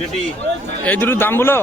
এই দুটো দাম বলো।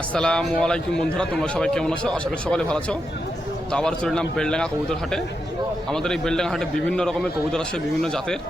আসসালামু আলাইকুম বন্ধুরা, তোমরা সবাই কেমন আছো? আশা করি সকালে ভালো আছো। তো আবার চলে এলাম বেলডাঙ্গা কবুতর হাটে। আমাদের এই বেলডাঙ্গা হাটে বিভিন্ন রকমের কবুতর আসে, বিভিন্ন জাতের।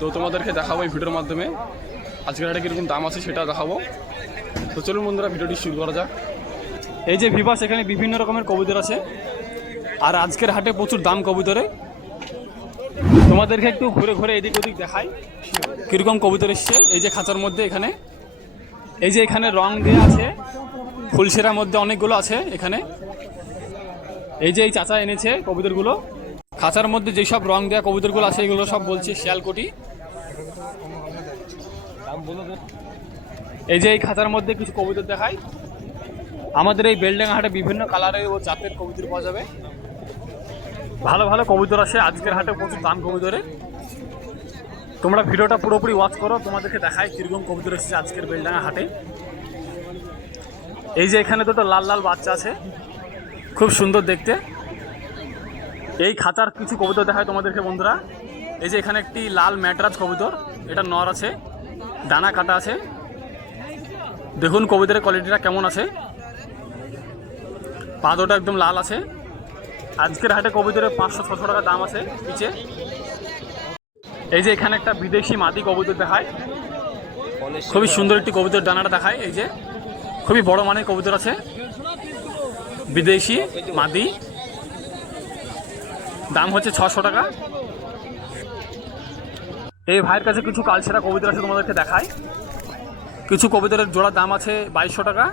তো তোমাদেরকে দেখাবো এই ভিডিওর মাধ্যমে আজকের হাটে কীরকম দাম আছে সেটা দেখাবো। তো চলুন বন্ধুরা, ভিডিওটি শুরু করা যাক। এই যে ভিভাস, এখানে বিভিন্ন রকমের কবুতর আছে, আর আজকের হাটে প্রচুর দাম কবুতরে। তোমাদেরকে একটু ঘুরে ঘুরে এদিক ওদিক দেখাই কীরকম কবুতর এসছে। এই যে খাঁচার মধ্যে এখানে, এই যে এখানে রং দেওয়া আছে, ফুলসেরার মধ্যে অনেকগুলো আছে এখানে। এই যে এই চাচা এনেছে কবুতরগুলো, খাঁচার মধ্যে যেসব রং দেওয়া কবুতরগুলো আছে এগুলো সব বলছে শিয়ালকোটি। এই যে এই খাঁচার মধ্যে কিছু কবুতর দেখাই। আমাদের এই বেলডাঙ্গা হাটে বিভিন্ন কালারের ও জাতের কবুতর পাওয়া যাবে। ভালো ভালো কবুতর আছে আজকের হাটে, প্রচুর দাম কবুতরে। তোমরা ভিডিওটা পুরোপুরি ওয়াচ করো, তোমাদেরকে দেখায় কীরকম কবুতর এসেছে আজকের বেলডাঙ্গা হাটে। এই যে এখানে দুটো লাল লাল বাচ্চা আছে, খুব সুন্দর দেখতে। এই খাঁচার কিছু কবুতর দেখায় তোমাদেরকে বন্ধুরা। এই যে এখানে একটি লাল ম্যাটরাজ কবুতর, এটা নর আছে, ডানা কাটা আছে। দেখুন কবুতরের কোয়ালিটিটা কেমন আছে, পাদোটা একদম লাল আছে। আজকের হাটে কবুতরের 500-600 টাকা দাম আছে পিছে। এই যে এখানে একটা বিদেশি মাদি কবুতর দেখায়, খুবই সুন্দর একটি কবুতর, ডানাটা দেখায়। এই যে খুবই বড় মানের কবুতর আছে, বিদেশি মাদি, দাম হচ্ছে 600 টাকা। এই ভাইয়ের কাছে কিছু কালছেরা কবুতর আছে, তোমাদেরকে দেখায়। কিছু কবুতরের জোড়ার দাম আছে 2200 টাকা,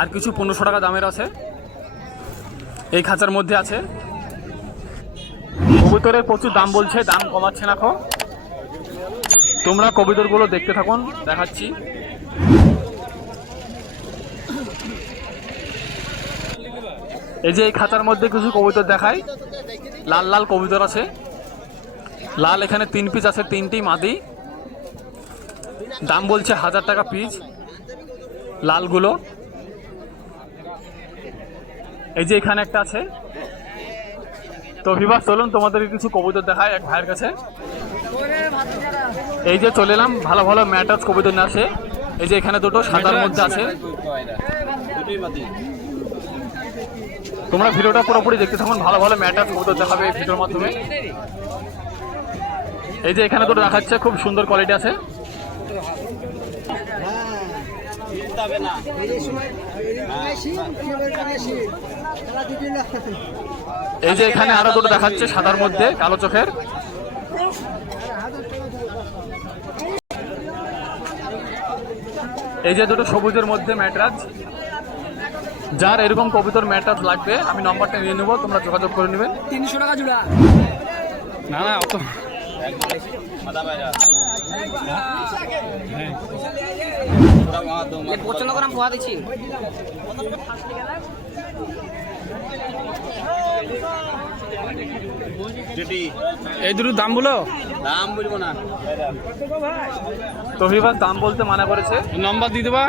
আর কিছু 1500 টাকা দামের আছে। এই খাঁচার মধ্যে আছে। কবুতরের প্রচুর দাম বলছে, দাম কমাচ্ছে না। তোমরা কবুতরগুলো দেখতে থাকুন, দেখাচ্ছি। এই যে এই খাঁচার মধ্যে কিছু কবুতর দেখায়, লাল লাল কবুতর আছে। লাল এখানে 3 পিস আছে, 3টি মাদি। দাম বলছে 1000 টাকা পিস লালগুলো। এই যে এখানে একটা আছে। তো ভিভাস চলুন তোমাদেরকে কিছু কবুতর দেখায় এক ভাইয়ের কাছে। এই যে চলে এলাম, ভালো ভালো ম্যাটার্স কবুতর নিয়ে আসে। এই যে এখানে দুটো সাদার মধ্যে আছে। তোমরা ভিডিওটা পুরোপুরি দেখতে থাকুন, ভালো ভালো ম্যাটার্স কবুতর দেখাবে এই ভিডিওর মাধ্যমে। এই যে এখানে দুটো দেখাচ্ছে, খুব সুন্দর কোয়ালিটি আছে। এই যে এখানে আরো দুটো দেখাচ্ছে, সাদার মধ্যে কালো চোখের। এই যে দুটো সবুজের মধ্যে ম্যাটরাজ। যার এরকম কবুতর ম্যাটরাজ লাগবে আমি নম্বরটা নিয়ে নেবো, তোমরা যোগাযোগ করে নেবেন। 300 টাকা জোড়া। না না অত পছন্দ করে আমি পোহা দিচ্ছি। এই দুটোর দাম বলো। দাম বলবো না তো ভিভাস দাম বলতে মানা করেছে, নম্বর দিয়ে দেবা।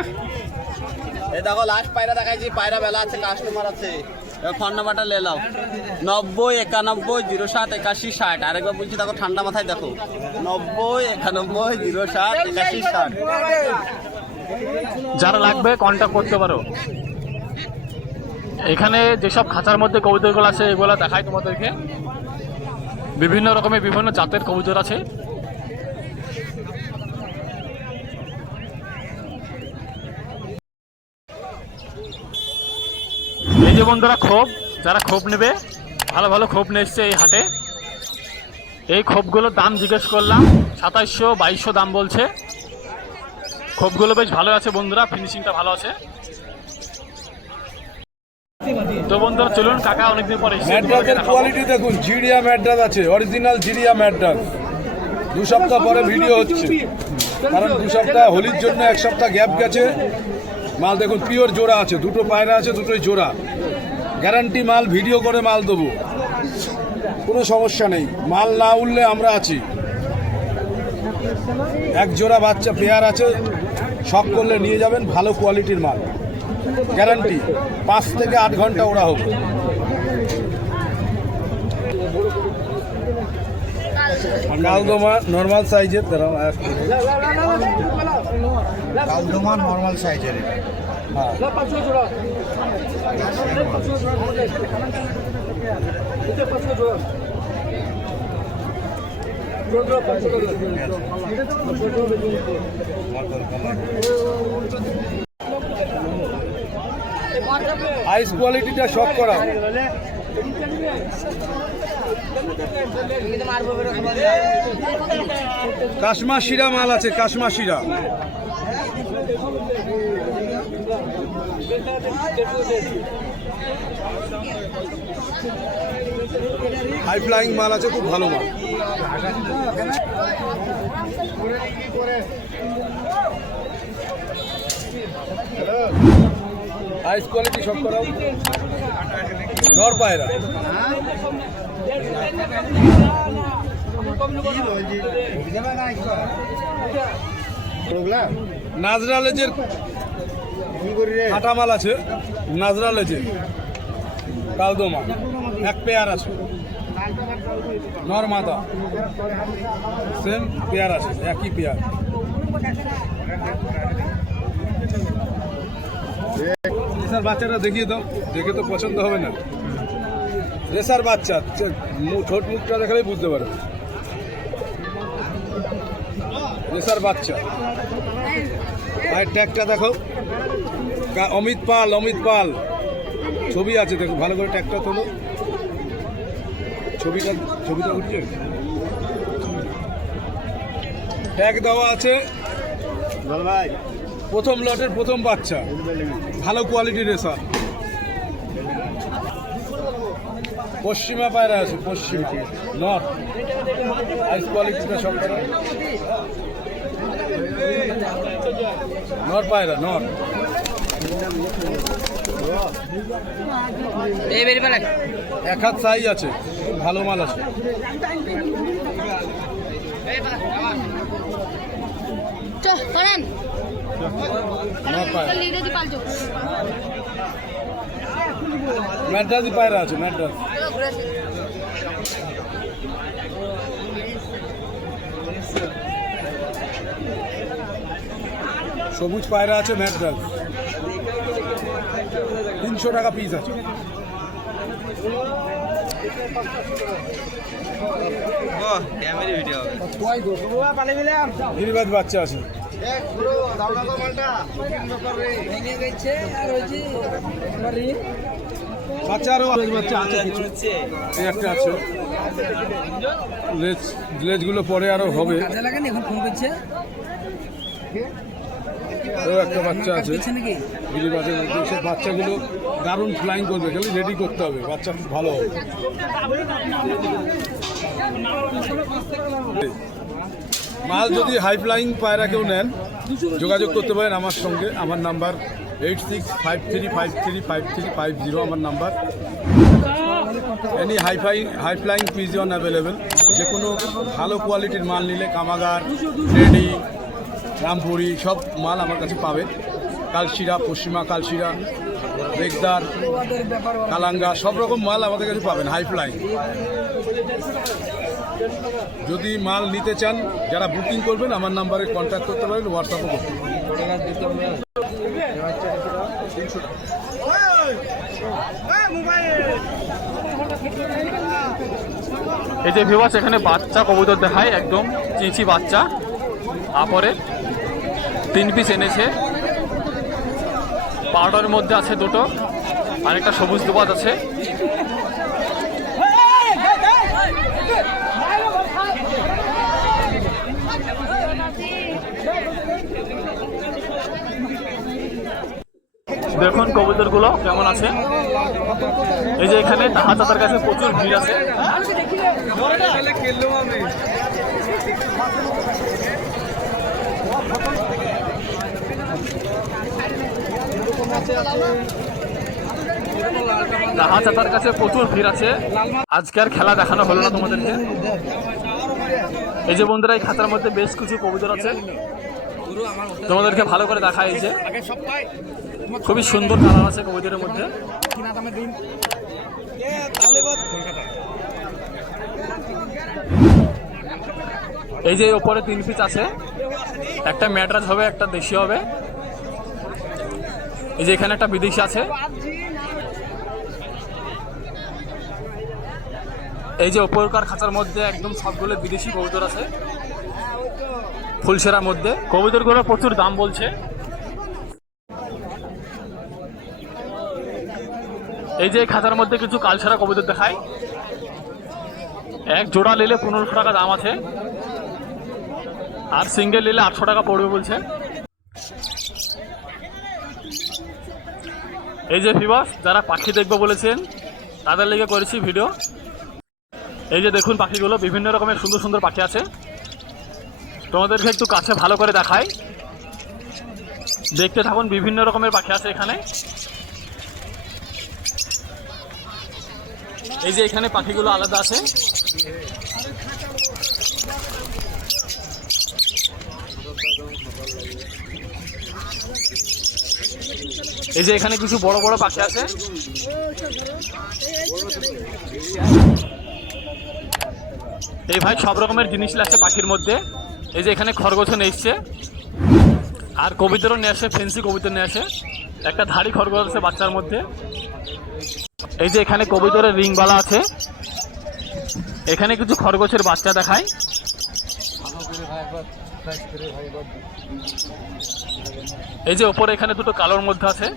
এই দেখো লাস্ট পায়রা দেখাইছি, পায়রা বেলা আছে, কাস্টমার আছে। ফোন নাম্বারটা লে নাও, 90 91 07 81 60। আরেকবার বলছি, দেখো ঠান্ডা মাথায় দেখো, 90 91 07 81 60। যারা লাগবে কন্ট্যাক্ট করতে পারো। এখানে যেসব খাঁচার মধ্যে কবুতরগুলো আছে এগুলো দেখাই তোমাদেরকে। বিভিন্ন রকমের বিভিন্ন জাতের কবুতর আছে। এই যে বন্ধুরা খোপ, যারা খোপ নেবে, ভালো ভালো খোপ নিয়ে এসছে এই হাটে। এই খোপগুলোর দাম জিজ্ঞেস করলাম, 2700-2200 দাম বলছে। খোপগুলো বেশ ভালো আছে বন্ধুরা, ফিনিশিংটা ভালো আছে। তো বন্ধুরা চলুন, কাকা অনেকদিন পরে ম্যাড্রাসের কোয়ালিটি দেখুন, জিরিয়া ম্যাড্রাস আছে, অরিজিনাল জিরিয়া ম্যাড্রাস। 2 সপ্তাহ পরে ভিডিও হচ্ছে, কারণ 2 সপ্তাহ হোলির জন্য 1 সপ্তাহ গ্যাপ গেছে। মাল দেখুন পিওর জোড়া আছে, দুটো পায়রা আছে, দুটোই জোড়া, গ্যারান্টি মাল। ভিডিও করে মাল দেবো, কোনো সমস্যা নেই। মাল না উঠলে আমরা আছি। এক জোড়া বাচ্চা পেয়ার আছে, শখ করলে নিয়ে যাবেন, ভালো কোয়ালিটির মাল, গ্যারান্টি 5 থেকে 8 ঘন্টা ওরা হবে। কালদমা নর্মাল সাইজের, কালদমা নর্মাল সাইজের। আইস কোয়ালিটিটা শখ করা। কাশমা শিরা মাল আছে, কাশমা শিরা। হাই ফ্লাইং মাল আছে, খুব ভালো মাল। আইস কোয়ালিটি সব করাও। নর পায়রা, নাজরা লেজের কাটা মাল আছে, নাজরা লেজের কালদমা এক পেয়ার আছে। নর মাদা সেম পেয়ার আছে, একই পেয়ার। রেসার বাচ্চাটা দেখিয়ে দাও, দেখে তো পছন্দ হবে না। রেসার বাচ্চা, ঠোঁট মুখটা দেখালেই বুঝতে পারবে। রেসার বাচ্চা, আর ট্যাগটা দেখো, অমিত পাল, অমিত পাল ছবি আছে, দেখো ভালো করে ট্যাগটা তোলো। ছবিটা উঠছে, ট্যাগ দেওয়া আছে। প্রথম লটের প্রথম বাচ্চা, ভালো কোয়ালিটির রেসার। পশ্চিমা পায়রা আছে, পশ্চিমা নর্থ, আইস কোয়ালিটিটা সব করা। নর পায়রা, নর। এক হাত সাইজ আছে, ভালো মাল আছে। ম্যাড্রাসি পায়রা আছে, ম্যাড্রাস। সবুজ পায়রা আছে, ম্যাড্রাস 300 টাকা পিস আছে। গিরিবাজ বাচ্চা আছে, বাচ্চা আরো বাচ্চা আছে, এই একটা আছে। লেজগুলো পরে আরো হবে। একটা বাচ্চা আছে গিরিবাজের মধ্যে, সব বাচ্চাগুলো দারুণ ফ্লাইং করবে, খালি রেডি করতে হবে, বাচ্চা খুব ভালো হবে। মাল যদি হাই ফ্লাইং পায়রা কেউ নেন, যোগাযোগ করতে পারেন আমার সঙ্গে। আমার নাম্বার 8653535350 আমার number. Any high flying pigeon available. যে কোনো ভালো কোয়ালিটির মাল নিলে কামাগার, রেডি, রামপুরি সব মাল আমার কাছে পাবেন। কালশিরা, পশ্চিমা কালশিরা, বেগদার, কালাঙ্গা সব রকম মাল আমাদের কাছে পাবেন হাই ফ্লাইং। যদি মাল নিতে চান, যারা বুকিং করবেন আমার নাম্বারে কন্ট্যাক্ট করতে পারেন, হোয়াটসঅ্যাপও করতে পারেন। এই যে ভিউয়ার্স, এখানে বাচ্চা কবুতর দেখায়, একদম চিচি বাচ্চা। আপরে 3 পিস এনেছে, পাউডারের মধ্যে আছে 2টো, আরেকটা সবুজ দুবাদ আছে। দেখুন কবুতরগুলো কেমন আছে। এই যে এখানে তাহা চাচার কাছে প্রচুর ভিড় আছে। তাহা চাচার কাছে প্রচুর ভিড় আছে। আজকে আর খেলা দেখানো হলো না তোমাদেরকে। এই যে বন্ধুরা এই খাতার মধ্যে বেশ কিছু কবুতর আছে, তোমাদেরকে ভালো করে দেখায়। এই যে খুবই সুন্দর কালার আছে কবুতরের মধ্যে। এই যে ওপরে 3 পিস আছে, একটা ম্যাড্রাস হবে, একটা দেশি হবে। এই যে এখানে একটা বিদেশি আছে। এই যে ওপরকার খাঁচার মধ্যে একদম সবগুলো বিদেশি কবুতর আছে, ফুলসেরার মধ্যে। কবুতরগুলো প্রচুর দাম বলছে। এই যে খাঁচার মধ্যে কিছু কালছাড়া কবুতর দেখায়। এক জোড়া নিলে 1500 টাকা দাম আছে, আর সিঙ্গেল নিলে 800 টাকা পড়বে বলছে। এই যে ভিউয়ার্স, যারা পাখি দেখবে বলেছেন তাদের লেগে করেছি ভিডিও। এই যে দেখুন পাখিগুলো, বিভিন্ন রকমের সুন্দর সুন্দর পাখি আছে, তোমাদেরকে একটু কাছে ভালো করে দেখাই, দেখতে থাকুন। বিভিন্ন রকমের পাখি আছে এখানে। এই যে এখানে পাখিগুলো আলাদা আছে। এই যে এখানে কিছু বড় বড় পাখি আছে। এই ভাই সব রকমের জিনিস আছে পাখির মধ্যে। এই যে এখানে খরগোশও নিয়ে এসছে, আর কবুতরও নিয়ে আসে, ফেন্সি কবুতর নিয়ে আসে। একটা ধাড়ি খরগোশ আছে বাচ্চার মধ্যে। এই যে এখানে কবুতরের রিংবালা আছে। এখানে কিছু খরগোশের বাচ্চা দেখায়। এই যে ওপরে এখানে দুটো কালোর মধ্যে আছে।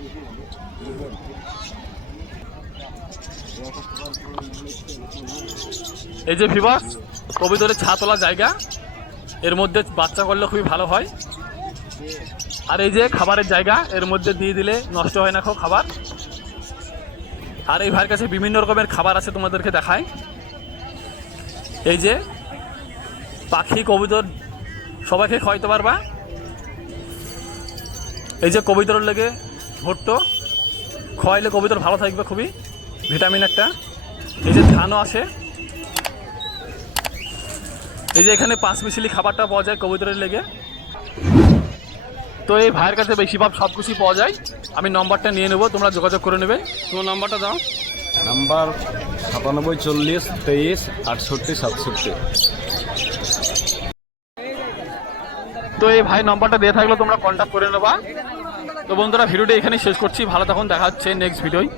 এই যে ভিউয়ার্স, কবুতরের ছা তোলা জায়গা, এর মধ্যে বাচ্চা করলে খুবই ভালো হয়। আর এই যে খাবারের জায়গা, এর মধ্যে দিয়ে দিলে নষ্ট হয় না খাবার। আর এই ভাইয়ের কাছে বিভিন্ন রকমের খাবার আছে, তোমাদেরকে দেখায়। এই যে পাখি কবুতর সবাইকে খাওয়াইতে পারবা। এই যে কবুতরের লেগে ভুট্টো খাওয়াইলে কবুতর ভালো থাকবে, খুবই ভিটামিন একটা। এই যে ধানও আছে। এই যে এখানে 5 মিশালি খাবারটা পাওয়া যায় কবুতরের লেগে। তো এই ভাইয়ের কাছে বেশিরভাগ সব কিছুই পাওয়া যায়। আমি নম্বরটা নিয়ে নেবো, তোমরা যোগাযোগ করে নেবে। তোমার নাম্বারটা দাও। নাম্বার 97 40 23 68 67। তো এই ভাই নম্বরটা দিয়ে থাকলে তোমরা কন্ট্যাক্ট করে নেবা। তো বন্ধুরা, ভিডিওটা এখানে শেষ করছি। ভালো থাকুন, দেখা হচ্ছে নেক্সট ভিডিওয়।